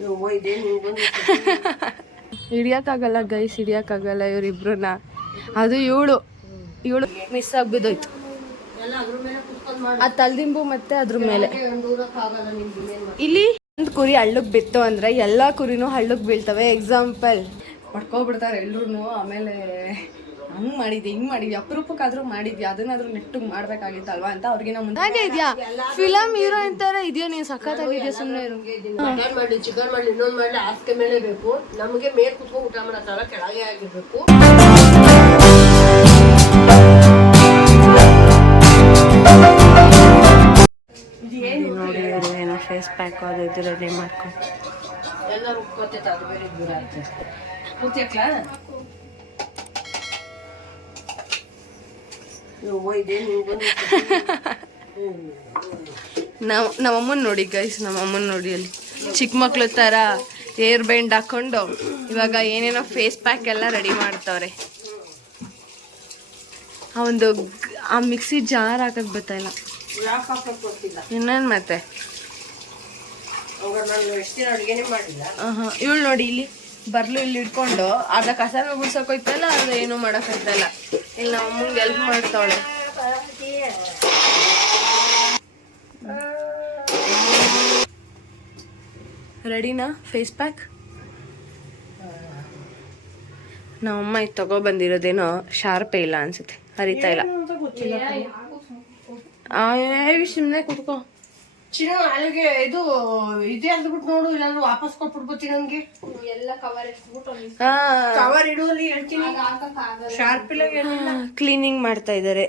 ಹಿಡಿಯೋಕ್ಕಾಗಲ್ಲ guys ಹಿಡಿಯೋಕ್ಕಾಗಲ್ಲ ಇವರಿಬ್ರನ್ನ ಅದು ಇವಳು ಇವಳು ಮಿಸ್ ಆಗ್ಬಿದ್ದೋಯ್ತು. ಆ ತಲ್ದಿಂಬು ಮತ್ತೆ ಅದ್ರ ಮೇಲೆ. ಇಲ್ಲಿ ಒಂದು ಕುರಿ ಹಳ್ಳಕ್ ಬಿತ್ತು ಅಂದ್ರೆ ಎಲ್ಲಾ ಕುರಿನೂ ಹಳ್ಳಕ್ ಬೀಳ್ತವೆ. ಎಕ್ಸಾಂಪಲ್ ಪಡ್ಕೊಬಿಡ್ತಾರೆ ಎಲ್ರು ಆಮೇಲೆ ಹಂಗ್ ಮಾಡಿದ್ವಿ ಹಿಂಗ್ ಮಾಡಿದ್ವಿ ಅಪರೂಪಕ್ಕಾದ್ರೂ ಮಾಡಿದ್ವಿ ಅದನ್ನಾದ್ರೂ ನೆಟ್ಟಿಗೆ ಮಾಡ್ಬೇಕಾಗಿತ್ತಲ್ವಾ ಅಂತ ಅವ್ರಿಗೆ ನಾವು ಮುಂದೆ ಹಾಗೆ ಇದೆಯಾ? ಫಿಲಮ್ ಹೀರೋ ಅಂತಾರ ಇದೆಯಾ ನೀನು ಸಖತ್ತಾಗಿದೆಯಾ ಸುಮ್ಮನೆ ಇರು. ಮಟನ್ ಮಾಡಿ ಚಿಕನ್ ಮಾಡಿ ಇನ್ನೊಂದ್ ಮಾಡಿ ಹಾಸಿಗೆ ಮೇಲೆ ಬೇಕು. ನಮಗೆ ಮೇಲ್ ಕುತ್ಕೊಂಡು ಊಟ ಮಾಡತ್ತಲ್ಲ ತರ ಕೆಳಗೆ ಆಗಿರ್ಬೇಕು. ನೋಡಿ ಏನೋ ಫೇಸ್ ಪ್ಯಾಕ್ ಅದು ಇದು ರೆಡಿ ಮಾಡ್ಕೊಂಡು ಎಲ್ಲರೂ ರುಬ್ಕೊತೈತೆ ಅದು ಬೇರೆ ದೂರ ಆಯ್ತು. ನಾವು ನಮ್ಮಮ್ಮನ ನೋಡಿ ಗೈಸ್ ನಮ್ಮಮ್ಮನ ನೋಡಿ ಅಲ್ಲಿ. ಚಿಕ್ಕ ಮಕ್ಳು ಥರ ಏರ್ ಬ್ಯಾಂಡ್ ಹಾಕೊಂಡು ಇವಾಗ ಏನೇನೋ ಫೇಸ್ ಪ್ಯಾಕ್ ಎಲ್ಲ ರೆಡಿ ಮಾಡ್ತಾವ್ರೆ. ಆ ಒಂದು ಆ ಮಿಕ್ಸಿ ಜಾರ್ ಹಾಕಕ್ ಗೊತ್ತಾಯಿಲ್ಲ ಯಾಕೆ ಹಾಕಕ್ ಗೊತ್ತಿಲ್ಲ. ಇನ್ನೇನು ಮತ್ತೆ? ಇವಳು ನೋಡಿ ಇಲ್ಲಿ. ಬರ್ಲು ಇಲ್ಲಿ ಇಟ್ಕೊಂಡು ಅರ್ಧ ಕಸ ಗುಡ್ಸಕ್ ಅದ ಏನು ಮಾಡಕ್ ಹೋಯ್ತಲ್ಲ ಇಲ್ಲಿ ನಮ್ಮ ಅಮ್ಮಂಗೆ ಹೆಲ್ಪ್ ಮಾಡ್ತಾವಳೆ. ರೆಡಿನಾ ಫೇಸ್ ಪ್ಯಾಕ್ ನಮ್ಮಮ್ಮ ಇದು ತಗೋ ಬಂದಿರೋದೇನೋ ಶಾರ್ಪೇ ಇಲ್ಲ ಅನ್ಸುತ್ತೆ ಹರಿತಾ ಇಲ್ಲ. ಸುಮ್ಮನೆ ಕುತ್ಕೋ. ಚಿನ್ನ ಅಲ್ಲಿಗೆ ಇದು ಇದೆ ಅಂದ್ಬಿಟ್ಟು ನೋಡು ಇಲ್ಲಾಂದ್ರೆ ವಾಪಸ್ ಕೊಟ್ಬಿಡ್ಬೋದು ನನ್ಗೆ ಎಲ್ಲ ಕವರ್ ಇಡುವಲ್ಲಿ ಹೇಳ್ತೀನಿ. ಶಾರ್ಪ್ ಇಲ್ಲ ಏನಿಲ್ಲ ಕ್ಲೀನಿಂಗ್ ಮಾಡ್ತಾ ಇದ್ದಾರೆ.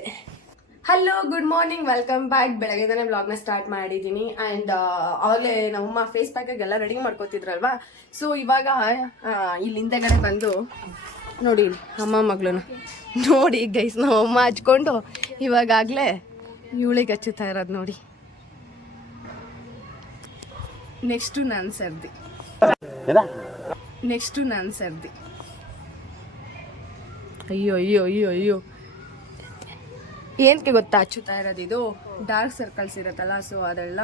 Hello good morning welcome back ಬೆಳಗ್ಗೆದಾನೆ ವ್ಲಾಗ್ನ ಸ್ಟಾರ್ಟ್ ಮಾಡಿದ್ದೀನಿ. ಆ್ಯಂಡ್ ಅವಾಗಲೇ ನಮ್ಮಮ್ಮ ಫೇಸ್ ಪ್ಯಾಕಾಗೆಲ್ಲ ರೆಡಿ ಮಾಡ್ಕೋತಿದ್ರಲ್ವಾ? ಸೊ ಇವಾಗ ಇಲ್ಲಿ ಹಿಂದೆಗಡೆ ಬಂದು ನೋಡಿ ಅಮ್ಮ ಮಗಳು ನೋಡಿ ಗೈಸ್ ನಮ್ಮಮ್ಮ ಹಚ್ಕೊಂಡು ಇವಾಗಾಗಲೇ ಇವಳಿಗೆ ಹಚ್ಚುತ್ತಾ ಇರೋದು ನೋಡಿ. ನೆಕ್ಸ್ಟು ನಾನು ಸರ್ದಿ ನೆಕ್ಸ್ಟು ನಾನು ಸರ್ದಿ ಅಯ್ಯೋ ಅಯ್ಯೋ ಅಯ್ಯೋ ಅಯ್ಯೋ. ಏನಕ್ಕೆ ಗೊತ್ತಾ? ಹಚ್ಚುತ್ತಾ ಇರೋದು ಇದು? ಡಾರ್ಕ್ ಸರ್ಕಲ್ಸ್ ಇರುತ್ತಲ್ಲ ಸೊ ಅದೆಲ್ಲ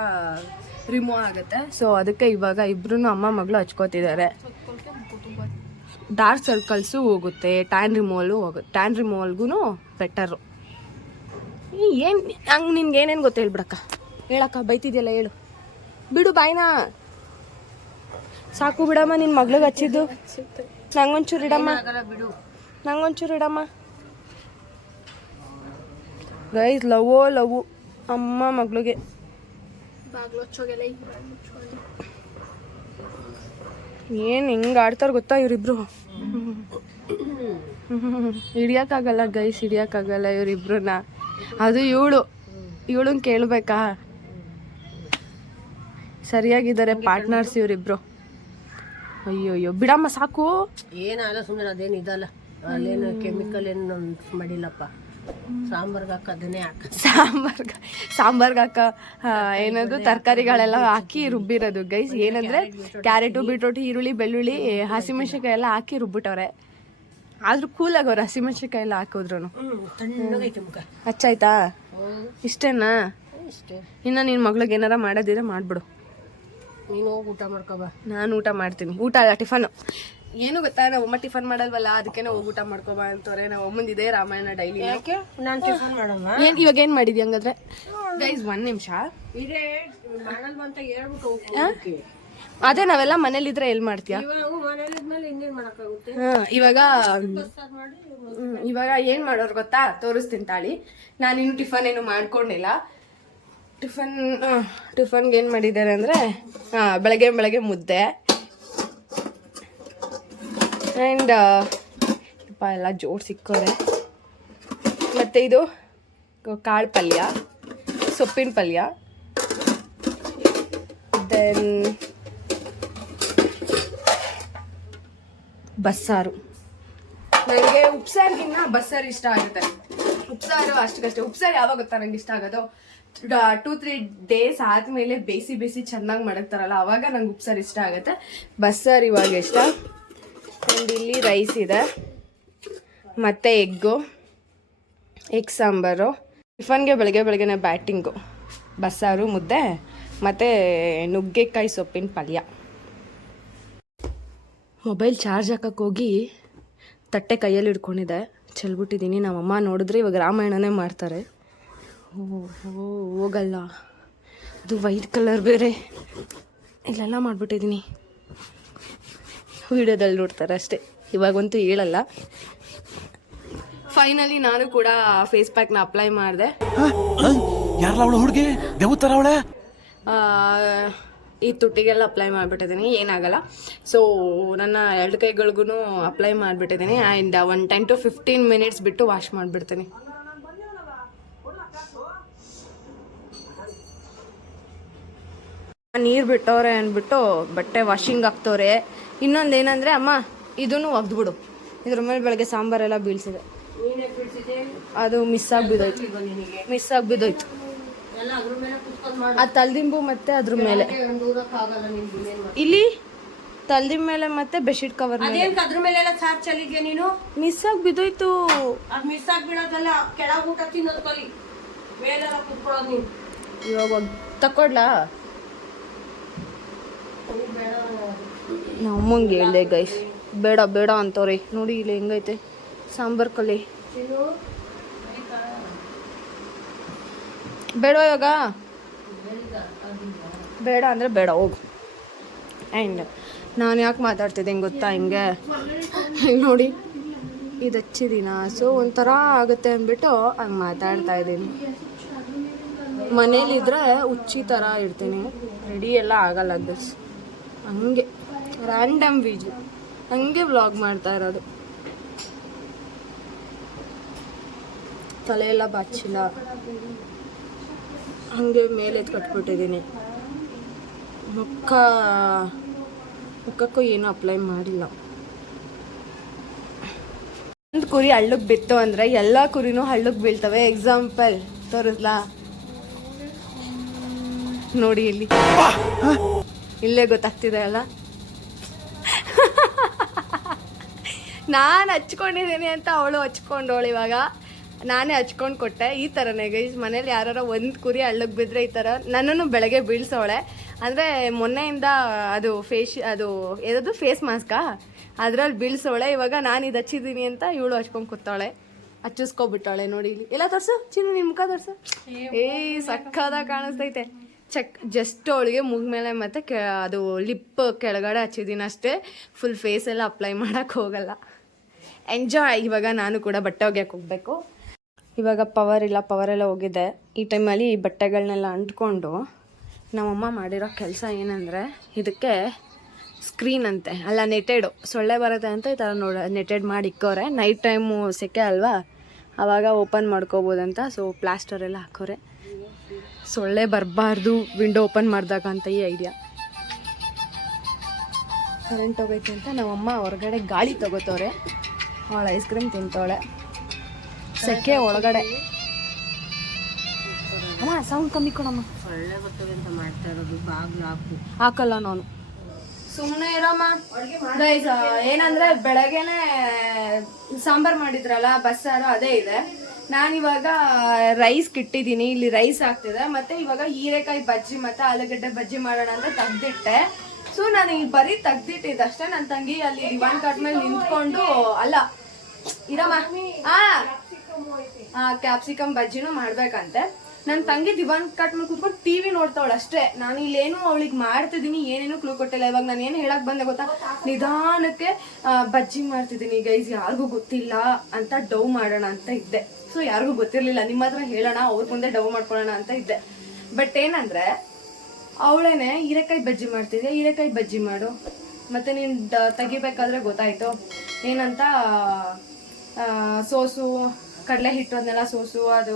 ರಿಮೂವ್ ಆಗುತ್ತೆ. ಸೊ ಅದಕ್ಕೆ ಇವಾಗ ಇಬ್ರು ಅಮ್ಮ ಮಗಳು ಹಚ್ಕೋತಿದ್ದಾರೆ. ಡಾರ್ಕ್ ಸರ್ಕಲ್ಸು ಹೋಗುತ್ತೆ ಟ್ಯಾನ್ ರಿಮೂವಲ್ಲು ಹೋಗುತ್ತೆ ಟ್ಯಾನ್ ರಿಮೂವಲ್ಗೂ ಬೆಟರು ಏನು ಹಂಗೆ ನಿನ್ಗೆ ಏನೇನು ಗೊತ್ತು ಹೇಳ್ಬಿಡಕ್ಕ? ಹೇಳಕ್ಕ ಬೈತಿದ್ಯಲ್ಲ ಹೇಳು. ಬಿಡು ಬಾಯ್ನಾ. ಸಾಕು ಬಿಡಮ್ಮ ನಿನ್ನ ಮಗ್ಳಿಗೆ ಹಚ್ಚಿದ್ದು. ನಂಗೊಂಚೂರು ಇಡಮ್ಮ. ನಂಗೊಂಚೂರು ಇಡಮ್ಮ. ಗೈಸ್ ಲವೋ ಲವ್ ಅಮ್ಮ ಮಗಳಿಗೆ. ಏನು ಹಿಂಗೆ ಆಡ್ತಾರ ಗೊತ್ತಾ ಇವರಿಬ್ರು? ಹಿಡಿಯೋಕ್ಕಾಗಲ್ಲ ಗೈಸ್ ಹಿಡಿಯೋಕ್ಕಾಗಲ್ಲ ಇವರಿಬ್ರನ್ನ ಅದು ಇವಳು. ಇವಳನ್ನ ಕೇಳಬೇಕಾ? ಸರಿಯಾಗಿದ್ದಾರೆ ಪಾರ್ಟ್ನರ್ಸ್ ಇವರಿಬ್ರು. ಅಯ್ಯೋ ಅಯ್ಯೋ ಬಿಡಮ್ಮ ಸಾಕು. ಏನಾಗಲ್ಲ ಸುಮ್ಮನೆ ಅದೇನು ಇದಲ್ಲ. ಅಲ್ಲೇನು ಕೆಮಿಕಲ್ ಏನು ಮಾಡಿಲ್ಲಪ್ಪ. ಸಾಂಬಾರ್ಗೆ ಹಾಕ ಅದನ್ನೇ ಹಾಕ. ಸಾಂಬಾರ್ಗ ಸಾಂಬಾರ್ಗೆ ಹಾಕ ಏನದು ತರಕಾರಿಗಳೆಲ್ಲ ಹಾಕಿ ರುಬ್ಬಿರೋದು. ಗೈಸ್ ಏನಂದ್ರೆ ಕ್ಯಾರೆಟು ಬೀಟ್ರೋಟ್ ಈರುಳ್ಳಿ ಬೆಳ್ಳುಳ್ಳಿ ಹಸಿಮೆಣ್ಸಿನ್ಕಾಯಿ ಎಲ್ಲ ಹಾಕಿ ರುಬ್ಬಿಟ್ಟವ್ರೆ. ಆದ್ರೂ ಕೂಲ್ ಆಗವ್ರೆ ಹಸಿಮೆಣ್ಸಿನ್ಕಾಯಿ ಎಲ್ಲ ಹಾಕಿದ್ರು ಹಚ್ಚಾಯ್ತಾ? ಇಷ್ಟೇನಾ? ಇಷ್ಟೇ. ಇನ್ನು ನಿನ್ನ ಮಗ್ಳಿಗೆ ಏನಾರ ಮಾಡೋದಿದ್ರೆ ಮಾಡ್ಬಿಡು. ನೀನು ಹೋಗಿ ಊಟ ಮಾಡ್ಕೊಬ ನಾನು ಊಟ ಮಾಡ್ತೀನಿ. ಊಟ ಅಲ್ಲ ಟಿಫನ್. ಏನು ಗೊತ್ತಾ ನಾವು ಅಮ್ಮ ಟಿಫನ್ ಮಾಡಲ್ವಲ್ಲ ಅದಕ್ಕೆ ಹೋಗಿ ಊಟ ಮಾಡ್ಕೊಬಾ ಅಂತವ್ರೆ. ನಾವು ಅಮ್ಮಂದು ಇದೇ ರಾಮಾಯಣ ಡೈಲಿ ಯಾಕೆ? ನಾನು ಟಿಫನ್ ಮಾಡಮ್ಮ ಏನು ಇವಾಗ ಏನು ಮಾಡಿದ್ಯ ಹಂಗಾದ್ರೆ? ಗೈಸ್ ಒಂದು ನಿಮಿಷ. ಇದೇ ಮಾಡಲ್ವ ಅಂತ ಹೇಳ್ಬಿಟ್ಟು ಅದೇ ನಾವೆಲ್ಲ ಮನೇಲಿದ್ರೆ ಎಲ್ಲಿ ಮಾಡ್ತೀಯಾ? ಇವಾಗ ಇವಾಗ ಏನ್ ಮಾಡೋರು ಗೊತ್ತಾ? ತೋರಿಸ್ತೀನಿ ತಾಳಿ. ನಾನು ಇನ್ನು ಟಿಫನ್ ಏನು ಮಾಡ್ಕೊಂಡಿಲ್ಲ. ಟಿಫನ್ ಟಿಫನ್ಗೆ ಏನು ಮಾಡಿದ್ದಾರೆ ಅಂದರೆ ಹಾಂ ಬೆಳಗ್ಗೆ ಬೆಳಗ್ಗೆ ಮುದ್ದೆ. ಆ್ಯಂಡ್ ಅಪ್ಪ ಎಲ್ಲ ಜೋಡ್ ಸಿಕ್ಕೋರೆ. ಮತ್ತು ಇದು ಕಾಳು ಪಲ್ಯ, ಸೊಪ್ಪಿನ ಪಲ್ಯ. ದೆನ್ ಬಸ್ಸಾರು. ನನಗೆ ಉಪ್ಸಾರಿಗಿನ್ನ ಬಸ್ಸಾರು ಇಷ್ಟ ಆಗುತ್ತೆ. ಉಪ್ಸಾರು ಅಷ್ಟಕ್ಕಷ್ಟೇ ಉಪ್ಸಾರು ಯಾವಾಗ ಗೊತ್ತಾ ನಂಗೆ ಇಷ್ಟ ಆಗೋದು? ಟೂ ತ್ರೀ ಡೇಸ್ ಆದಮೇಲೆ ಬೇಯಿಸಿ ಬೇಯಿಸಿ ಚೆನ್ನಾಗಿ ಮಾಡಕ್ತಾರಲ್ಲ ಅವಾಗ ನಂಗೆ ಉಪ್ಸಾರು ಇಷ್ಟ ಆಗುತ್ತೆ. ಬಸ್ಸಾರು ಇವಾಗ ಇಷ್ಟ ಆ್ಯಂಡ್ ಇಲ್ಲಿ ರೈಸ್ ಇದೆ. ಮತ್ತು ಎಗ್ಗು ಎಗ್ ಸಾಂಬಾರು ಟಿಫನ್ಗೆ ಬೆಳಗ್ಗೆ ಬೆಳಗ್ಗೆನೆ ಬ್ಯಾಟಿಂಗು ಬಸ್ಸಾರು, ಮುದ್ದೆ, ಮತ್ತು ನುಗ್ಗೆಕಾಯಿ ಸೊಪ್ಪಿನ ಪಲ್ಯ. ಮೊಬೈಲ್ ಚಾರ್ಜ್ ಹಾಕಕ್ಕೆ ಹೋಗಿ ತಟ್ಟೆ ಕೈಯಲ್ಲಿ ಹಿಡ್ಕೊಂಡಿದೆ ಚೆಲ್ಬಿಟ್ಟಿದ್ದೀನಿ ನಮ್ಮಮ್ಮ ನೋಡಿದ್ರೆ ಇವಾಗ ರಾಮಾಯಣನೇ ಮಾಡ್ತಾರೆ. ಹೋಗಲ್ಲ. ಅದು ವೈಟ್ ಕಲರ್ ಬೇರೆ. ಇಲ್ಲೆಲ್ಲ ಮಾಡಿಬಿಟ್ಟಿದ್ದೀನಿ ವಿಡಿಯೋದಲ್ಲಿ ನೋಡ್ತಾರೆ ಅಷ್ಟೇ. ಇವಾಗಂತೂ ಹೇಳಲ್ಲ. ಫೈನಲಿ ನಾನು ಕೂಡ ಫೇಸ್ ಪ್ಯಾಕ್ನ ಅಪ್ಲೈ ಮಾಡಿದೆ. ಯಾರಲ್ಲ ಅವಳು ಹುಡುಗಿ? ದೇವತರ ಅವಳೆ? ಈ ತುಟ್ಟಿಗೆಲ್ಲ ಅಪ್ಲೈ ಮಾಡಿಬಿಟ್ಟಿದ್ದೀನಿ ಏನಾಗಲ್ಲ. ಸೊ ನನ್ನ ಎರಡು ಕೈಗಳಿಗೂ apply ಮಾಡಿಬಿಟ್ಟಿದ್ದೀನಿ and one ten to fifteen minutes ಬಿಟ್ಟು ವಾಶ್ ಮಾಡಿಬಿಡ್ತೀನಿ. ನೀರು ಬಿಟ್ಟವ್ರೆ ಅಂದ್ಬಿಟ್ಟು ಬಟ್ಟೆ ವಾಷಿಂಗ್ ಹಾಕ್ತವ್ರೆ. ಇನ್ನೊಂದು ಏನಂದರೆ ಅಮ್ಮ ಇದನ್ನು ಒಗ್ದ್ಬಿಡು. ಇದ್ರ ಮೇಲೆ ಬೆಳಗ್ಗೆ ಸಾಂಬಾರೆಲ್ಲ ಬೀಳ್ಸಿದೆ. ಅದು ಮಿಸ್ ಆಗಿ ಬಿದ್ದೋಯ್ತು ಮಿಸ್ ಆಗಿ ಬಿದ್ದೋಯ್ತು ಆ ತಲ್ದಿಂಬು ಮತ್ತೆ ಅದ್ರ ಮೇಲೆ. ಇಲ್ಲಿ ತಲ್ದಿಂಬ ಮೇಲೆ ಮತ್ತೆ ಬೆಡ್ಶೀಟ್ ಕವರ್ ಅದ್ರ ಮೇಲೆ ಸಾರ್ ಚಲಿದ್ಯಾ ನೀನು? ಮಿಸ್ ಆಗಿ ಬಿದ್ದೋಯ್ತು ಮಿಸ್ ಆಗ್ಬಿಡೋದಲ್ಲ ಕೆಳಗ್ ಊಟ ತಿನ್ನೋದ್ ಕಲಿ. ಮೇಲೆಲ್ಲ ಕುತ್ಕೊಳ್ಳೋದು ನೀನು. ಇವಾಗ ತಕೊಡ್ಲಾ ನಮ್ಮ ಹೇಳಿದೆ ಗೈಸ್ ಬೇಡ ಬೇಡ ಅಂತವ್ರಿ. ನೋಡಿ, ಇಲ್ಲಿ ಹೆಂಗೈತೆ. ಸಾಂಬಾರ್ ಕಲಿ. ಬೇಡ ಇವಾಗ? ಬೇಡ ಅಂದರೆ ಬೇಡ, ಹೋಗು. ಆ್ಯಂಡ್ ನಾನು ಯಾಕೆ ಮಾತಾಡ್ತಿದ್ದೆ ಗೊತ್ತಾ ಹಿಂಗೆ? ನೋಡಿ, ಇದು ಹಚ್ಚಿದ್ದೀನ ಸೊ ಒಂಥರ ಆಗುತ್ತೆ ಅಂದ್ಬಿಟ್ಟು ಹಂಗೆ ಮಾತಾಡ್ತಾ ಇದ್ದೀನಿ. ಮನೇಲಿದ್ರೆ ಹುಚ್ಚಿ ಥರ ಇರ್ತೀನಿ. ರೆಡಿ ಎಲ್ಲ ಆಗಲ್ಲ ಗಸ್ ಹಂಗೆ. ರ್ಯಾಂಡಮ್ ವೀಜು ಹಂಗೆ ವ್ಲಾಗ್ ಮಾಡ್ತಾ ಇರೋದು. ತಲೆಯೆಲ್ಲ ಬಾಚಿಲ್ಲ. ಹಂಗೆ ಮೇಲೆ ಕಟ್ಬಿಟ್ಟಿದ್ದೀನಿ ಮುಖ, ಮುಖಕ್ಕೂ ಏನೂ ಅಪ್ಲೈ ಮಾಡಿಲ್ಲ. ಒಂದು ಕುರಿ ಹಳ್ಳಕ್ಕೆ ಬಿತ್ತು ಅಂದರೆ ಎಲ್ಲ ಕುರಿನೂ ಹಳ್ಳಕ್ಕೆ ಬೀಳ್ತವೆ. ಎಕ್ಸಾಂಪಲ್ ತೋರಿಸ್ಲಾ? ನೋಡಿ ಇಲ್ಲಿ. ಇಲ್ಲೇ ಗೊತ್ತಾಗ್ತಿದೆ ಅಲ್ಲ? ನಾನು ಹಚ್ಕೊಂಡಿದ್ದೀನಿ ಅಂತ ಅವಳು ಹಚ್ಕೊಂಡವಳು ಇವಾಗ. ನಾನೇ ಹಚ್ಕೊಂಡು ಕೊಟ್ಟೆ. ಈ ಥರನೇ ಗೈಸ್ ಮನೇಲಿ ಯಾರು ಒಂದು ಕುರಿ ಹಳ್ಳಕ್ಕೆ ಬಿದ್ದರೆ ಈ ಥರ ನನ್ನನ್ನು ಬೆಳಗ್ಗೆ ಬೀಳ್ಸೋಳೆ ಅಂದರೆ ಮೊನ್ನೆಯಿಂದ ಅದು ಫೇಶ್ ಅದು ಏನದು ಫೇಸ್ ಮಾಸ್ಕಾ ಅದ್ರಲ್ಲಿ ಬೀಳ್ಸೋಳೆ ಇವಾಗ ನಾನು ಇದು ಹಚ್ಚಿದ್ದೀನಿ ಅಂತ ಇವಳು ಹಚ್ಕೊಂಡು ಕೂತಾಳೆ ಹಚ್ಚಿಸ್ಕೊಬಿಟ್ಟಾಳೆ ನೋಡಿ ಇಲ್ಲಿ. ಎಲ್ಲ ತೋರ್ಸು ಚಿನ್ನ ನಿಮ್ಮ ಮುಖ ತೋರ್ಸು. ಏಯ್ ಸಕ್ಕದಾಗ ಕಾಣಿಸ್ತೈತೆ. ಚೆಕ್ ಜಸ್ಟ್ ಅವಳಿಗೆ ಮೇಲೆ ಮತ್ತೆ ಕೆ, ಅದು ಲಿಪ್ ಕೆಳಗಡೆ ಹಚ್ಚಿದ್ದೀನಿ ಅಷ್ಟೇ. ಫುಲ್ ಫೇಸ್ ಎಲ್ಲ ಅಪ್ಲೈ ಮಾಡೋಕ್ಕೆ ಹೋಗಲ್ಲ. ಎಂಜಾಯ್ ಇವಾಗ ನಾನು ಕೂಡ ಬಟ್ಟೆ ಒಗ್ಯಕ್ಕೆ ಹೋಗಬೇಕು. ಇವಾಗ ಪವರ್ ಇಲ್ಲ ಪವರ್ ಎಲ್ಲ ಹೋಗಿದೆ. ಈ ಟೈಮಲ್ಲಿ ಈ ಬಟ್ಟೆಗಳನ್ನೆಲ್ಲ ಅಂಟ್ಕೊಂಡು ನಮ್ಮಮ್ಮ ಮಾಡಿರೋ ಕೆಲಸ ಏನಂದರೆ ಇದಕ್ಕೆ ಸ್ಕ್ರೀನ್ ಅಂತೆ. ಅಲ್ಲ ನೆಟೆಡು ಸೊಳ್ಳೆ ಬರುತ್ತೆ ಅಂತ ಈ ಥರ ನೋಡ ನೆಟೆಡ್ ಮಾಡಿ ಇಕ್ಕೋರೆ. ನೈಟ್ ಟೈಮು ಸೆಕೆ ಅಲ್ವಾ? ಆವಾಗ ಓಪನ್ ಮಾಡ್ಕೋಬೋದಂತ. ಸೊ ಪ್ಲಾಸ್ಟರೆಲ್ಲ ಹಾಕೋರೆ. ಸೊಳ್ಳೆ ಬರಬಾರ್ದು ವಿಂಡೋ ಓಪನ್ ಮಾಡಿದಾಗ ಅಂತ ಈ ಐಡಿಯಾ. ಕರೆಂಟ್ ಹೋಗೈತೆ ಅಂತ ನಮ್ಮಮ್ಮ ಹೊರಗಡೆ ಗಾಳಿ ತಗೋತವ್ರೆ. ಅವಳು ಐಸ್ ಕ್ರೀಮ್ ತಿಂತವಳೆ. ಸೆಕೆ ಒಳಗಡೆ. ಅಮ್ಮ ಸೌಂಡ್ ಕಮ್ಮಿ ಕೊಡಮ್ಮ. ಸೊಳ್ಳೆ ಬರ್ತವೆ ಅಂತ ಮಾಡ್ತಾ ಇರೋದು ಬಾಗ್ಲು ಹಾಕು. ಹಾಕಲ್ಲ ನಾನು. ಸುಮ್ಮನೆ ಇರಮ್ಮ. ಏನಂದ್ರೆ ಬೆಳಗ್ಗೆನೆ ಸಾಂಬಾರ್ ಮಾಡಿದ್ರಲ್ಲ ಬಸ್ಸಾರು ಅದೇ ಇದೆ. ನಾನಿವಾಗ ರೈಸ್ ಕಿಟ್ಟಿದ್ದೀನಿ. ಇಲ್ಲಿ ರೈಸ್ ಆಗ್ತಿದೆ. ಮತ್ತೆ ಇವಾಗ ಹೀರೆಕಾಯಿ ಬಜ್ಜಿ ಮತ್ತೆ ಆಲೂಗಡ್ಡೆ ಬಜ್ಜಿ ಮಾಡೋಣ ಅಂತ ತೆಗ್ದಿಟ್ಟೆ. ಸೊ ನಾನು ಈಗ ಬರೀ ತೆಗ್ದಿಟ್ಟಿದ್ದಷ್ಟೇ ನನ್ನ ತಂಗಿ ಅಲ್ಲಿ ದಿವಾನ್ ಕಾಟ್ ಮೇಲೆ ನಿಂತ್ಕೊಂಡು, ಅಲ್ಲ, ಇರಮ್ಮ. ಹಾ ಕ್ಯಾಪ್ಸಿಕಮ್ ಬಜ್ಜಿನೂ ಮಾಡ್ಬೇಕಂತೆ. ನನ್ನ ತಂಗಿ ದಿವಾನ್ ಕಟ್ ಮೇಲೆ ಕೂತ್ಕೊಂಡು ಟಿವಿ ನೋಡ್ತಾವಳ ಅಷ್ಟೇ. ನಾನು ಇಲ್ಲೇನು ಅವಳಿಗೆ ಮಾಡ್ತಿದ್ದೀನಿ ಏನೇನು ಕ್ಲೂ ಕೊಟ್ಟಿಲ್ಲ. ಇವಾಗ ನಾನು ಏನು ಹೇಳಕ್ ಬಂದೆ ಗೊತ್ತಾ? ನಿಧಾನಕ್ಕೆ ಬಜ್ಜಿ ಮಾಡ್ತಿದ್ದೀನಿ ಗೈಸ್ ಯಾರಿಗೂ ಗೊತ್ತಿಲ್ಲ ಅಂತ ಡವ್ ಮಾಡೋಣ ಅಂತ ಇದ್ದೆ. ಸೊ ಯಾರಿಗೂ ಗೊತ್ತಿರಲಿಲ್ಲ. ನಿಮ್ಮ ಹತ್ರ ಹೇಳೋಣ, ಅವ್ರ ಮುಂದೆ ಡವ್ ಮಾಡ್ಕೊಳ್ಳೋಣ ಅಂತ ಇದ್ದೆ. ಬಟ್ ಏನಂದ್ರೆ, ಅವಳೇನೆ ಹೀರೆಕಾಯಿ ಬಜ್ಜಿ ಮಾಡ್ತಿದ್ದೆ ಹೀರೆಕಾಯಿ ಬಜ್ಜಿ ಮಾಡು. ಮತ್ತೆ ನೀನು ತೆಗಿಬೇಕಾದ್ರೆ ಗೊತ್ತಾಯ್ತು. ಏನಂತ ಸೋಸು ಕಡಲೆ ಹಿಟ್ಟು ಅದನ್ನೆಲ್ಲ ಸೋಸು ಅದು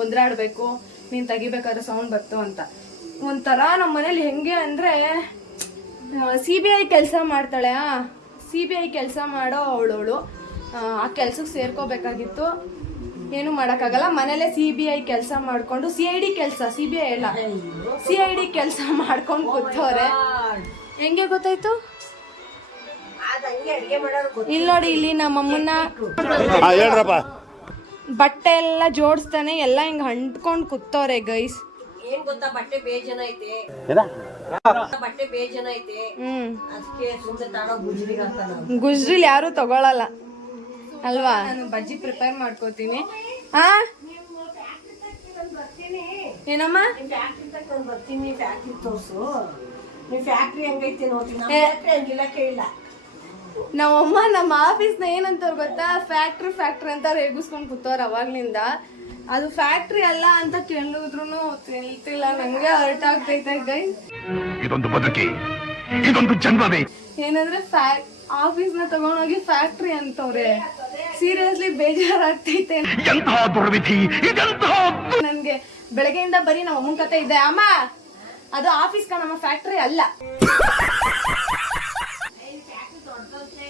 ಒಂದ್ರಾಡ್ಬೇಕು ನೀನು ತೆಗಿಬೇಕಾದ್ರೆ ಸೌಂಡ್ ಬರ್ತು ಅಂತ. ಒಂಥರ ನಮ್ಮ ಮನೇಲಿ ಹೆಂಗೆ ಅಂದರೆ ಸಿ ಬಿ ಐ ಕೆಲಸ ಮಾಡ್ತಾಳೆ ಸಿ ಬಿ ಐ ಕೆಲಸ ಮಾಡೋ ಅವಳವಳು ಆ ಕೆಲ್ಸಕ್ಕೆ ಸೇರ್ಕೋಬೇಕಾಗಿತ್ತು. ಏನು ಮಾಡೋಕ್ಕಾಗಲ್ಲ ಮನೇಲೆ ಸಿ ಬಿ ಐ ಕೆಲಸ ಮಾಡಿಕೊಂಡು ಸಿ ಐ ಡಿ ಕೆಲಸ ಸಿ ಬಿ ಐ ಅಲ್ಲ ಸಿ ಐ ಡಿ ಕೆಲಸ ಮಾಡ್ಕೊಂಡು ಕೂತವ್ರೆ. ಹೆಂಗೆ ಗೊತ್ತಾಯ್ತು? ಅದ್ ಹಂಗೆ ಅಡ್ಗೆ ಮಾಡೋರು ಇಲ್ಲಿ ನೋಡಿ ಇಲ್ಲಿ ನಮ್ಮಮ್ಮನ್ನ ಹೇಳ್ರಪ್ಪ. ಬಟ್ಟೆ ಎಲ್ಲ ಜೋಡಿಸ್ತಾನೆ ಎಲ್ಲ ಹಿಂಗೆ ಅಂಟ್ಕೊಂಡು ಕೂತವ್ರೆ ಗೈಸ್ ಏನ್ ಗೊತ್ತಾ ಬಟ್ಟೆ ಬೇಜನ ಐತೆ. ಬಟ್ಟೆ ಬೇಜನ ಐತೆ. ಹ್ಮ್. ಅದಕ್ಕೆ ಸುಮ್ಮನೆ ತಾಣೋ ಗುಜ್ರಿಗೆ ಅಂತ ನಾವು ಗುಜ್ರಿಲ್ ಯಾರು ತಗೊಳಲ್ಲ. ಅಲ್ವಾ? ನಾನು ಬಜ್ಜಿ ಪ್ರಿಪೇರ್ ಮಾಡ್ಕೋತೀನಿ. ಹಾ ಏನಮ್ಮ? ಫ್ಯಾಕ್ಟ್ರಿ ಹೆಂಗೈತಿ ಬರ್ತೀನಿ ಫ್ಯಾಕ್ಟ್ರಿ ತೋರ್ಸು. ನೀವ್ ಫ್ಯಾಕ್ಟ್ರಿ ಹೆಂಗೈತೆ ನೋಡ್ತೀನಿ. ಫ್ಯಾಕ್ಟ್ರಿ ಹಂಗಿಲ್ಲ ಕೇಳಿಲ್ಲ. ನಮ್ಮಮ್ಮ ನಮ್ಮ ಆಫೀಸ್ನ ಏನಂತವ್ರು ಗೊತ್ತಾ? ಫ್ಯಾಕ್ಟ್ರಿ ಫ್ಯಾಕ್ಟ್ರಿ ಅಂತ ರೇಗಿಸ್ಕೊಂಡ್ ಕೂತವ್ರ ಅವಾಗ್ಲಿಂದ. ಅದು ಫ್ಯಾಕ್ಟ್ರಿ ಅಲ್ಲ ಅಂತ ಕೇಳಿದ್ರು ತಿಳಿತಿಲ್ಲ ನಂಗೆ ಹರ್ಟ್ ಆಗ್ತೈತೆ ಗೈ ಇದೊಂದು ಬದುಕಿ ಇದೊಂದು ಜನ್ಮವೇ. ಏನಂದ್ರೆ ಫ್ಯಾಕ್ ಆಫೀಸ್ನ ತಗೊಂಡೋಗಿ ಫ್ಯಾಕ್ಟ್ರಿ ಅಂತವ್ರೆ. ಸೀರಿಯಸ್ಲಿ ಬೇಜಾರಾಗ್ತೈತೆ. ಎಂತಹ ದುರ್ವಿಧಿ ಇದೆಂತಹ ನನ್ಗೆ ಬೆಳಗ್ಗೆಯಿಂದ ಬರೀ ನಮ್ಮ ಅಮ್ಮನ ಕತೆ ಇದೆ. ಅಮ್ಮ ಅದು ಆಫೀಸ್ ಕಣಮ್ಮ ಫ್ಯಾಕ್ಟ್ರಿ ಅಲ್ಲ.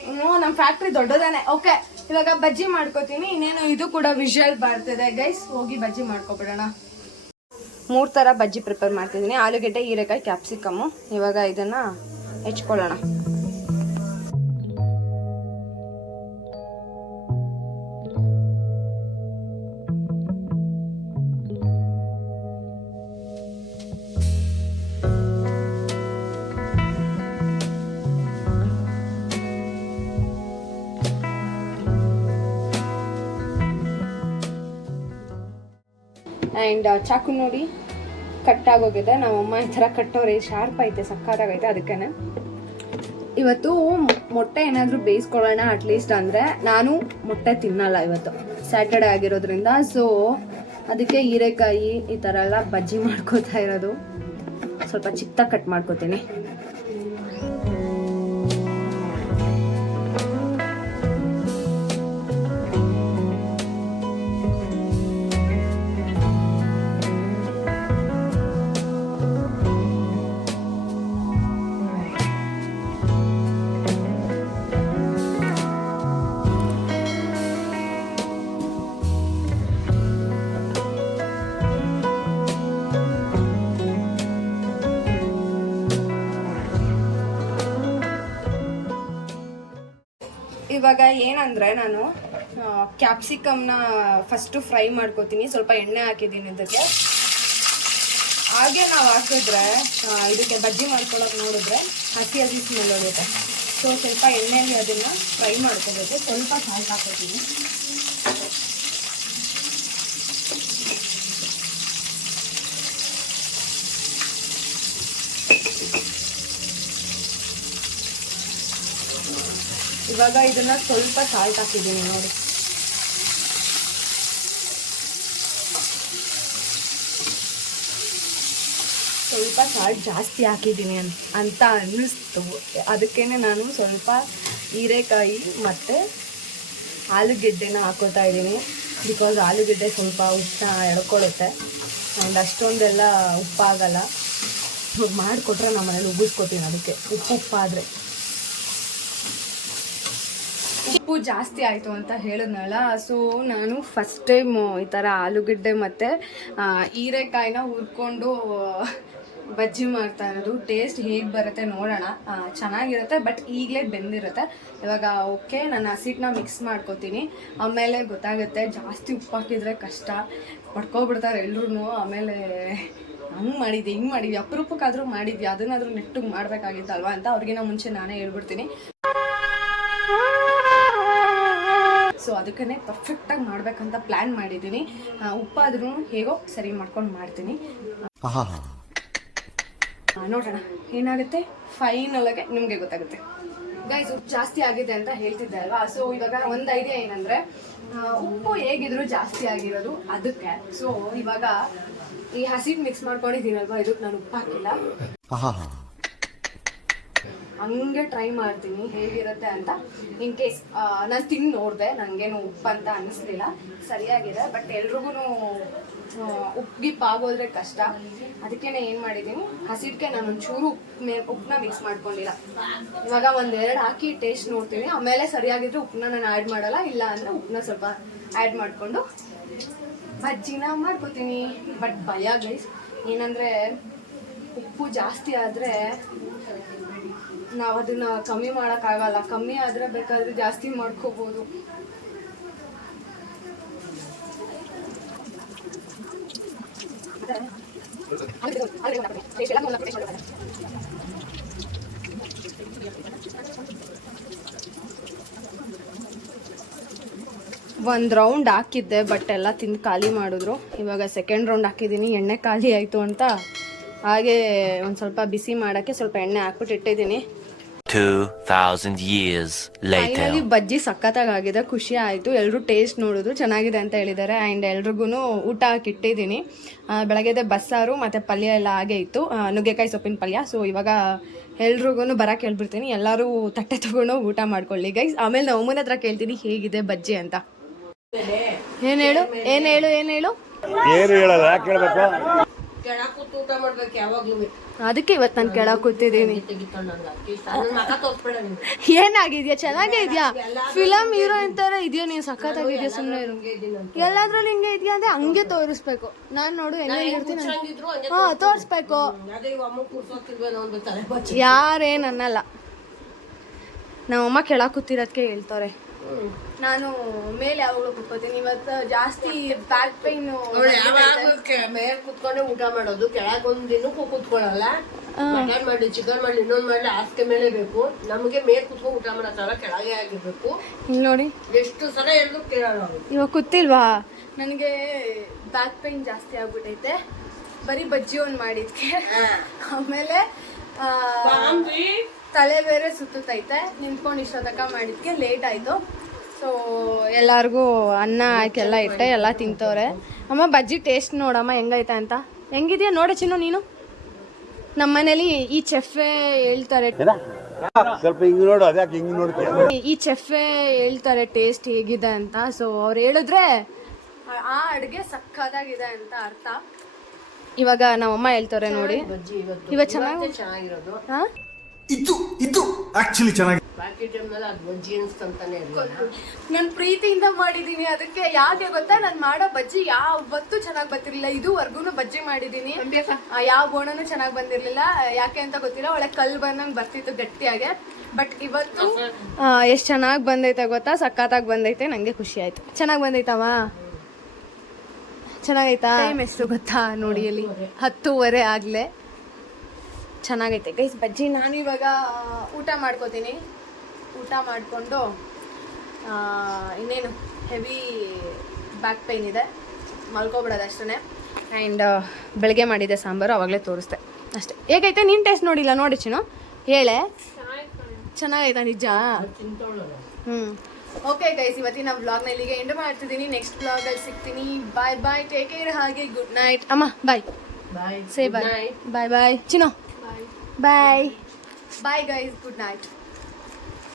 ಹ್ಞೂ ನಮ್ಮ ಫ್ಯಾಕ್ಟ್ರಿ ದೊಡ್ಡದಾನೆ. ಓಕೆ ಇವಾಗ ಬಜ್ಜಿ ಮಾಡ್ಕೋತೀನಿ. ಇನ್ನೇನು ಇದು ಕೂಡ ವಿಜುವಲ್ ಬರ್ತಿದೆ. ಗೈಸ್ ಹೋಗಿ ಬಜ್ಜಿ ಮಾಡ್ಕೊಬಿಡೋಣ. ಮೂರು ಥರ ಬಜ್ಜಿ ಪ್ರಿಪೇರ್ ಮಾಡ್ತಿದ್ದೀನಿ. ಆಲೂಗೆಡ್ಡೆ, ಹೀರೆಕಾಯಿ ಕ್ಯಾಪ್ಸಿಕಮ್ಮು ಇವಾಗ ಇದನ್ನ ಹೆಚ್ಕೊಳ್ಳೋಣ. ಆ್ಯಂಡ್ ಚಾಕು ನೋಡಿ ಕಟ್ ಆಗೋಗಿದೆ. ನಮ್ಮಮ್ಮ ಈ ಥರ ಕಟ್ಟೋರೆ ಶಾರ್ಪ್ ಐತೆ ಸಕ್ಕತ್ತಾಗೈತೆ ಅದಕ್ಕೇನೆ. ಇವತ್ತು ಮೊಟ್ಟೆ ಏನಾದರೂ ಬೇಯಿಸ್ಕೊಳ್ಳೋಣ ಅಟ್ಲೀಸ್ಟ್ ಅಂದರೆ ನಾನು ಮೊಟ್ಟೆ ತಿನ್ನಲ್ಲ ಇವತ್ತು. ಸ್ಯಾಟರ್ಡೆ ಆಗಿರೋದ್ರಿಂದ ಸೊ ಅದಕ್ಕೆ ಹೀರೆಕಾಯಿ ಈ ಥರ ಎಲ್ಲ ಬಜ್ಜಿ ಮಾಡ್ಕೋತಾ ಇರೋದು. ಸ್ವಲ್ಪ ಚಿಕ್ಕದಾಗಿ ಕಟ್ ಮಾಡ್ಕೋತೀನಿ. ಇವಾಗ ಏನಂದ್ರೆ ನಾನು ಕ್ಯಾಪ್ಸಿಕಮ್ನ ಫಸ್ಟು ಫ್ರೈ ಮಾಡ್ಕೋತೀನಿ. ಸ್ವಲ್ಪ ಎಣ್ಣೆ ಹಾಕಿದ್ದೀನಿ ಇದಕ್ಕೆ. ಹಾಗೆ ನಾವು ಹಾಕಿದ್ರೆ ಇದಕ್ಕೆ ಬಜ್ಜಿ ಮಾಡ್ಕೊಳ್ಳೋಕೆ ನೋಡಿದ್ರೆ ಹಸಿ ಹಸಿ ಸ್ಮೆಲ್ ಹೋಗುತ್ತೆ ಸೊ ಸ್ವಲ್ಪ ಎಣ್ಣೆಯಲ್ಲಿ ಅದನ್ನು ಫ್ರೈ ಮಾಡ್ಕೋಬೇಕು. ಸ್ವಲ್ಪ ಸಾಲ್ಟ್ ಹಾಕೋತೀನಿ ಇವಾಗ ಇದನ್ನ ಸ್ವಲ್ಪ ಸಾಲ್ಟ್ ಹಾಕಿದ್ದೀನಿ ನೋಡಿ. ಸ್ವಲ್ಪ ಸಾಲ್ಟ್ ಜಾಸ್ತಿ ಹಾಕಿದ್ದೀನಿ ಅಂತ ಅನ್ನಿಸ್ತು. ಅದಕ್ಕೇನೆ ನಾನು ಸ್ವಲ್ಪ ಹೀರೆಕಾಯಿ ಮತ್ತು ಆಲೂಗೆಡ್ಡೆನ ಹಾಕೋತಾ ಇದ್ದೀನಿ. ಬಿಕಾಸ್ ಆಲೂಗೆಡ್ಡೆ ಸ್ವಲ್ಪ ಉಪ್ಪನ್ನ ಎಳ್ಕೊಳ್ಳುತ್ತೆ ಆ್ಯಂಡ್ ಅಷ್ಟೊಂದೆಲ್ಲ ಉಪ್ಪಾಗಲ್ಲ. ಮಾಡಿಕೊಟ್ರೆ ನಮ್ಮ ಮನೇಲಿ ಉಗಿಸ್ಕೊತೀನಿ ಅದಕ್ಕೆ. ಉಪ್ಪು ಉಪ್ಪಾದರೆ. ಉಪ್ಪು ಜಾಸ್ತಿ ಆಯಿತು ಅಂತ ಹೇಳಿದ್ನಲ್ಲ ಸೊ ನಾನು ಫಸ್ಟ್ ಟೈಮ್ ಈ ಥರ ಆಲೂಗಡ್ಡೆ ಮತ್ತು ಹೀರೆಕಾಯಿನ ಹುರ್ಕೊಂಡು, ಬಜ್ಜಿ ಮಾಡ್ತಾ ಇರೋದು. ಟೇಸ್ಟ್ ಹೇಗೆ ಬರುತ್ತೆ ನೋಡೋಣ. ಚೆನ್ನಾಗಿರುತ್ತೆ ಬಟ್ ಈಗಲೇ ಬೆಂದಿರುತ್ತೆ. ಇವಾಗ ಓಕೆ ನಾನು ಹಸಿಟ್ಟನ್ನ ಮಿಕ್ಸ್ ಮಾಡ್ಕೋತೀನಿ. ಆಮೇಲೆ ಗೊತ್ತಾಗುತ್ತೆ, ಜಾಸ್ತಿ ಉಪ್ಪು ಹಾಕಿದರೆ ಕಷ್ಟ. ಪಡ್ಕೊಬಿಡ್ತಾರೆ ಎಲ್ಲರೂ ಆಮೇಲೆ ಹಂಗೆ ಮಾಡಿದ್ದೆ, ಹಿಂಗೆ ಮಾಡಿದ್ವಿ ಅಪರೂಪಕ್ಕಾದರೂ ಮಾಡಿದ್ವಿ ಅದನ್ನಾದರೂ ನೆಟ್ಟಿಗೆ ಮಾಡಬೇಕಾಗಿತ್ತಲ್ವಾ ಅಂತ ಅವ್ರಿಗಿನ ಮುಂಚೆ ನಾನೇ ಹೇಳ್ಬಿಡ್ತೀನಿ. ಸೊ ಅದಕ್ಕೇ ಪರ್ಫೆಕ್ಟಾಗಿ ಮಾಡಬೇಕಂತ ಪ್ಲ್ಯಾನ್ ಮಾಡಿದ್ದೀನಿ. ಉಪ್ಪಾದ್ರೂ ಹೇಗೋ ಸರಿ ಮಾಡ್ಕೊಂಡು ಮಾಡ್ತೀನಿ. ನೋಡೋಣ ಏನಾಗುತ್ತೆ? ಫೈನಲ್ ಆಗಿ ನಿಮಗೆ ಗೊತ್ತಾಗುತ್ತೆ. ಗೈಸ್ ಉಪ್ಪು ಜಾಸ್ತಿ ಆಗಿದೆ ಅಂತ ಹೇಳ್ತಿದ್ದೆ ಅಲ್ವಾ? ಸೊ ಇವಾಗ ಒಂದು ಐಡಿಯಾ ಏನಂದ್ರೆ ಉಪ್ಪು ಹೇಗಿದ್ರು ಜಾಸ್ತಿ ಆಗಿರೋದು ಅದಕ್ಕೆ. ಸೊ ಇವಾಗ ಈ ಹಸಿಟ್ ಮಿಕ್ಸ್ ಮಾಡ್ಕೊಂಡಿದ್ದೀನಲ್ವಾ? ಇದಕ್ಕೆ ನಾನು ಉಪ್ಪು ಹಾಕಿಲ್ಲ. ಹಂಗೆ ಟ್ರೈ ಮಾಡ್ತೀನಿ ಹೇಗಿರುತ್ತೆ ಅಂತ. ಇನ್ ಕೇಸ್ ನಾನು ತಿಂದು ನೋಡಿದೆ ನನಗೇನು ಉಪ್ಪು ಅಂತ ಅನ್ನಿಸ್ಲಿಲ್ಲ ಸರಿಯಾಗಿದೆ ಬಟ್ ಎಲ್ರಿಗೂ ಉಪ್ಪಿಗೆ ಆಗೋದ್ರೆ ಕಷ್ಟ. ಅದಕ್ಕೆ ಏನು ಮಾಡಿದ್ದೀನಿ ಹಸಿಟ್ಗೆ ನಾನು ಒಂಚೂರು ಉಪ್ಪು ಉಪ್ಪನ್ನ ಮಿಕ್ಸ್ ಮಾಡ್ಕೊಂಡಿಲ್ಲ. ಇವಾಗ ಒಂದೆರಡು ಹಾಕಿ ಟೇಸ್ಟ್ ನೋಡ್ತೀನಿ. ಆಮೇಲೆ ಸರಿಯಾಗಿದ್ರೆ ಉಪ್ಪನ್ನ ನಾನು ಆ್ಯಡ್ ಮಾಡಲ್ಲ, ಇಲ್ಲ ಅಂದರೆ ಉಪ್ಪನ್ನ ಸ್ವಲ್ಪ ಆ್ಯಡ್ ಮಾಡಿಕೊಂಡು ಬಜ್ಜಿನ ಮಾಡ್ಕೋತೀನಿ. ಬಟ್ ಭಯ ಗೈಸ್ ಏನಂದರೆ ಉಪ್ಪು ಜಾಸ್ತಿ ಆದರೆ ನಾವು ಅದನ್ನ ಕಮ್ಮಿ ಮಾಡೋಕ್ಕಾಗಲ್ಲ ಕಮ್ಮಿ ಆದರೆ ಬೇಕಾದ್ರೆ ಜಾಸ್ತಿ ಮಾಡ್ಕೋಬೋದು. ಒಂದು ರೌಂಡ್ ಹಾಕಿದ್ದೆ ಬಟ್ ಎಲ್ಲ ತಿಂದು ಖಾಲಿ ಮಾಡಿದ್ರು. ಇವಾಗ ಸೆಕೆಂಡ್ ರೌಂಡ್ ಹಾಕಿದ್ದೀನಿ ಎಣ್ಣೆ ಖಾಲಿ ಆಯಿತು ಅಂತ. ಹಾಗೆ ಒಂದು ಸ್ವಲ್ಪ ಬಿಸಿ ಮಾಡೋಕ್ಕೆ ಸ್ವಲ್ಪ ಎಣ್ಣೆ ಹಾಕ್ಬಿಟ್ಟು ಇಟ್ಟಿದ್ದೀನಿ 2,000 years later. ಫೈನಲಿ ಬಜ್ಜಿ ಸಖತ್ತಾಗಿ ಆಗಿದೆ ಖುಷಿ ಆಯಿತು ಎಲ್ಲರೂ ಟೇಸ್ಟ್ ನೋಡಿದ್ರು ಚೆನ್ನಾಗಿದೆ ಅಂತ ಹೇಳಿದ್ದಾರೆ. ಆ್ಯಂಡ್ ಎಲ್ರಿಗೂ ಊಟ ಹಾಕಿಟ್ಟಿದ್ದೀನಿ. ಬೆಳಗ್ಗೆದೆ ಬಸ್ಸಾರು ಮತ್ತು ಪಲ್ಯ ಎಲ್ಲ ಹಾಗೆ ಇತ್ತು. ನುಗ್ಗೆಕಾಯಿ ಸೊಪ್ಪಿನ ಪಲ್ಯ. ಸೊ ಇವಾಗ ಎಲ್ರಿಗೂ ಬರಕ್ಕೆ ಹೇಳ್ಬಿಡ್ತೀನಿ ಎಲ್ಲರೂ ತಟ್ಟೆ ತೊಗೊಂಡು ಊಟ ಮಾಡ್ಕೊಳ್ಳಿ ಗೈಸ್ ಆಮೇಲೆ ನಾವು ಅಮ್ಮನ ಹತ್ರ ಕೇಳ್ತೀನಿ ಹೇಗಿದೆ ಬಜ್ಜಿ ಅಂತ. ಏನು ಹೇಳು? ಏನು ಹೇಳು? ಏನು ಹೇಳು? ಏನು ಹೇಳಲ್ಲ ಯಾಕೆ ಹೇಳ್ಬೇಕು ಕೆಳ ಕೂತು ಊಟ ಮಾಡ್ಬೇಕು ಯಾವಾಗ್ಲೂ. ಅದಕ್ಕೆ ಇವತ್ತು ನಾನು ಕೆಳಗೆ ಕೂತಿದ್ದೀನಿ. ಏನಾಗಿದ್ಯಾ? ಚೆನ್ನಾಗೇ ಇದೆಯಾ? ಫಿಲಮ್ ಹೀರೋಯಿನ್ ತರ ಇದೆಯಾ ನೀನು? ಸಖತ್ತಾಗಿದ್ಯಾ ಸುಮ್ಮನೆ ಇರು. ಎಲ್ಲಾದ್ರಲ್ಲಿ ಹಿಂಗೆ ಇದೆಯಾ ಅಂದ್ರೆ ಹಂಗೆ ತೋರಿಸ್ಬೇಕು. ನಾನು ನೋಡು ಎಲ್ಲ ಇರ್ತೀನಿ ಹಾ ತೋರಿಸ್ಬೇಕು. ಅದೇ ಇವ್ ಅಮ್ಮ ಕೂರ್ಸೋತಿಲ್ವೇನೋ ಒಂದು ತಲೆ ಬಚ್ಚಿ. ಯಾರೇನ್ ಅನ್ನಲ್ಲ ನಮ್ಮಮ್ಮ ಕೆಳಗೆ ಕೂತಿರೋದಕ್ಕೆ ಹೇಳ್ತಾರೆ. ನಾನು ಮೇಲೆ ಯಾವಾಗಲೂ ಕುತ್ಕೋತೀನಿ. ಇವತ್ತು ಜಾಸ್ತಿ ಬ್ಯಾಕ್ ಪೈನ್ ಮೇಲೆ ಕುತ್ಕೊಂಡೆ ಊಟ ಮಾಡೋದು. ಕೆಳಗೆ ಒಂದ್ ದಿನಕ್ಕೂ ಕುತ್ಕೊಳ್ಳಲ್ಲ ಮಟನ್ ಮಾಡಿ ಚಿಕನ್ ಮಾಡಿ ಇನ್ನೊಂದ್ ಮಾಡಿ ಹಾಸಿಗೆ ಮೇಲೆ ಬೇಕು. ನಮಗೆ ಮೇಲೆ ಕುತ್ಕೊಂಡು ಊಟ ಮಾಡೋ ತರ ಕೆಳಗೆ ಆಗಿರ್ಬೇಕು. ಇಲ್ಲಿ ನೋಡಿ. ಎಷ್ಟು ಸಲ ಹೇಳಿದ್ರು ಕೇಳಲ್ಲ ಇವಾಗ ಕೂತಿಲ್ವಾ ನನಗೆ ಬ್ಯಾಕ್ ಪೈನ್ ಜಾಸ್ತಿ ಆಗ್ಬಿಟ್ಟೈತೆ ಬರೀ ಬಜ್ಜಿ ಒಂದು ಮಾಡಿದ್ಕೆ. ಆಮೇಲೆ ತಲೆ ಬೇರೆ ಸುತ್ತೈತೆ ನಿಂತ್ಕೊಂಡು ಇಷ್ಟೊತ್ತಕ ಮಾಡಿದ್ಕೆ ಲೇಟ್ ಆಯಿತು. ಸೊ ಎಲ್ಲರಿಗೂ ಅನ್ನ ಹಾಕೆಲ್ಲ ಇಟ್ಟೆ ಎಲ್ಲ ತಿಂತವ್ರೆ. ಅಮ್ಮ ಬಜ್ಜಿ ಟೇಸ್ಟ್ ನೋಡಮ್ಮ ಹೆಂಗೈತೆ ಅಂತ? ಹೆಂಗಿದ್ಯಾ? ನೋಡ ಚಿನ್ನು ನೀನು. ನಮ್ಮ ಮನೇಲಿ ಈ ಚೆಫೆ ಹೇಳ್ತಾರೆ ಸ್ವಲ್ಪ ಹಿಂಗ್ ನೋಡು ಅದ್ಯಾಕೆ ಹಿಂಗ್ ನೋಡ್ತೀಯ? ಈ ಚೆಫೆ ಹೇಳ್ತಾರೆ ಟೇಸ್ಟ್ ಹೇಗಿದೆ ಅಂತ. ಸೊ ಅವ್ರು ಹೇಳಿದ್ರೆ ಆ- ಅಡುಗೆ ಸಕ್ಕದಾಗಿದೆ ಅಂತ ಅರ್ಥ. ಇವಾಗ ನಮ್ಮಮ್ಮ ಹೇಳ್ತಾರೆ ನೋಡಿ. ಇವಾಗ ಚೆನ್ನಾಗಿ ಚೆನ್ನಾಗಿರೋದು. ಹಾ? ಇದು ಇದು ಆಕ್ಚುಲಿ ಚೆನ್ನಾಗಿ ಅದು ಬಜ್ಜಿ ಅನ್ಸ್ತಂತಾನೆ ನಾನು ಪ್ರೀತಿಯಿಂದ ಮಾಡಿದ್ದೀನಿ ಅದಕ್ಕೆ ಯಾಕೆ ಗೊತ್ತಾ? ನಾನು ಮಾಡೋ ಬಜ್ಜಿ ಯಾವತ್ತೂ ಚೆನ್ನಾಗಿ ಬರ್ತಿರ್ಲಿಲ್ಲ. ಇದುವರೆಗೂ ಬಜ್ಜಿ ಮಾಡಿದ್ದೀನಿ ಯಾವ ಬೋಣನೂ ಚೆನ್ನಾಗಿ ಬಂದಿರಲಿಲ್ಲ. ಯಾಕೆ ಅಂತ ಗೊತ್ತಿಲ್ಲ. ಒಳ್ಳೆ ಕಲ್ಲು ಬಂದಂಗೆ ಬರ್ತಿತ್ತು ಗಟ್ಟಿಯಾಗೆ. ಬಟ್ ಇವತ್ತು ಎಷ್ಟು ಚೆನ್ನಾಗಿ ಬಂದೈತೆ ಗೊತ್ತಾ? ಸಖತ್ತಾಗಿ ಬಂದೈತೆ. ನನಗೆ ಖುಷಿ ಆಯ್ತು. ಚೆನ್ನಾಗಿ ಬಂದೈತವ? ಚೆನ್ನಾಗೈತಾ? ಟೈಮ್ ಎಷ್ಟು ಗೊತ್ತಾ? ನೋಡಿ ಅಲ್ಲಿ. ಹತ್ತೂವರೆ. ಆಗಲೇ. ಚೆನ್ನಾಗೈತೆ. ಗೈಸ್ ಬಜ್ಜಿ ನಾನು ಇವಾಗ ಊಟ ಮಾಡ್ಕೋತೀನಿ. ಊಟ ಮಾಡಿಕೊಂಡು ಇನ್ನೇನು ಹೆವಿ ಬ್ಯಾಕ್ ಪೈನ್ ಇದೆ. ಮಲ್ಕೊಬಿಡೋದು ಅಷ್ಟೇ ಆ್ಯಂಡ್ ಬೆಳಗ್ಗೆ ಮಾಡಿದ್ದೆ ಸಾಂಬಾರು ಅವಾಗಲೇ ತೋರಿಸ್ದೆ. ಅಷ್ಟೇ. ಹೇಗೈತೆ ನೀನು ಟೇಸ್ಟ್ ನೋಡಿಲ್ಲ? ನೋಡಿ ಚಿನ್ನು ಹೇಳೆ. ಚೆನ್ನಾಗೈತಾ ನಿಜ? ಹ್ಞೂ ಓಕೆ ಗೈಸ್ ಇವತ್ತಿನ ವ್ಲಾಗ್ನ ಇಲ್ಲಿಗೆ ಎಂಡ್ ಮಾಡ್ತಿದ್ದೀನಿ. ನೆಕ್ಸ್ಟ್ ವ್ಲಾಗಲ್ಲಿ ಸಿಗ್ತೀನಿ. ಬಾಯ್ ಬಾಯ್ ಟೇಕ್ ಕೇರ್ ಹಾಗೆ ಗುಡ್ ನೈಟ್ ಅಮ್ಮ bye bye say bye bye bye Chinnu bye bye guys good night